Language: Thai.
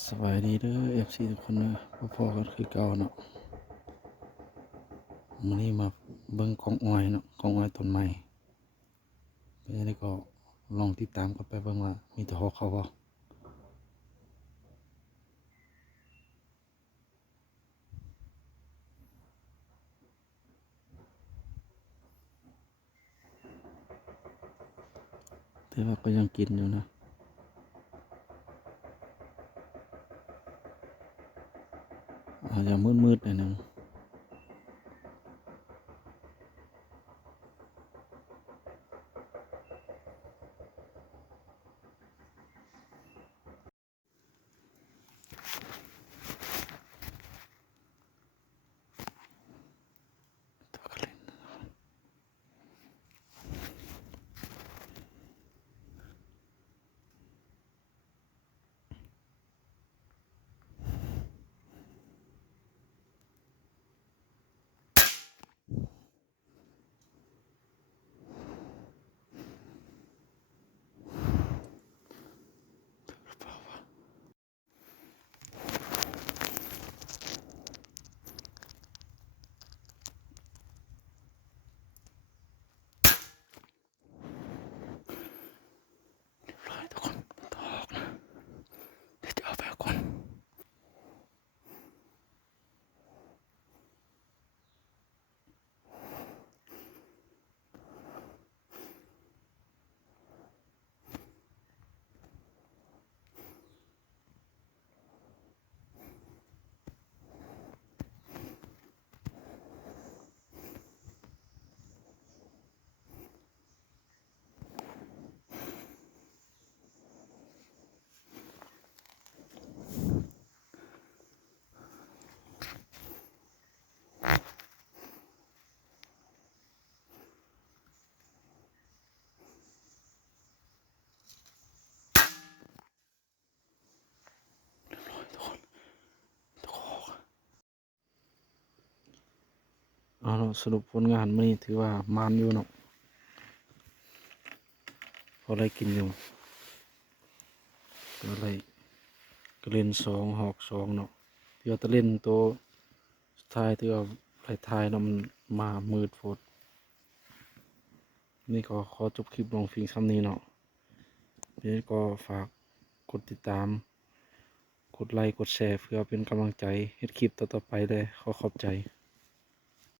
สบายดีเด้อFC ทุกคนนะพอๆกันคือเก่าเนาะมื้อนี้มาเบิ่งกองอ้อยเนาะกองอ้อยต้นใหม่เป็นจังไดก็ลองติดตามกันไปเบิ่งว่ามีแต่ฮอกเขาบ่แต่ว่าก็ยังกินอยู่นะอาจจะมืดๆหน่อยหนึงตัวก็เล่นร้อยทุกคนต้องออกนะเดี๋ยวจะเอาไปเอาก่อนร้อยทุกคนต้องออกเอาเนาะสรุปผลงานมื้อนี้ถือว่ามานอยู่เนาะพอได้กินอยู่ก็เลยก็เล่น2หอก2เนาะที่ว่าตะเล่นตัวสุดท้ายที่ว่าไปท้ายเนาะมันมามืดโพด นี่ก็ขอจบคลิปลงเพียงซ้ำนี้เนาะนี่ก็ฝากกดติดตาม กดไลค์ กดแชร์เพื่อเป็นกำลังใจเฮ็ดคลิปต่อๆไปเลยขอขอบใจ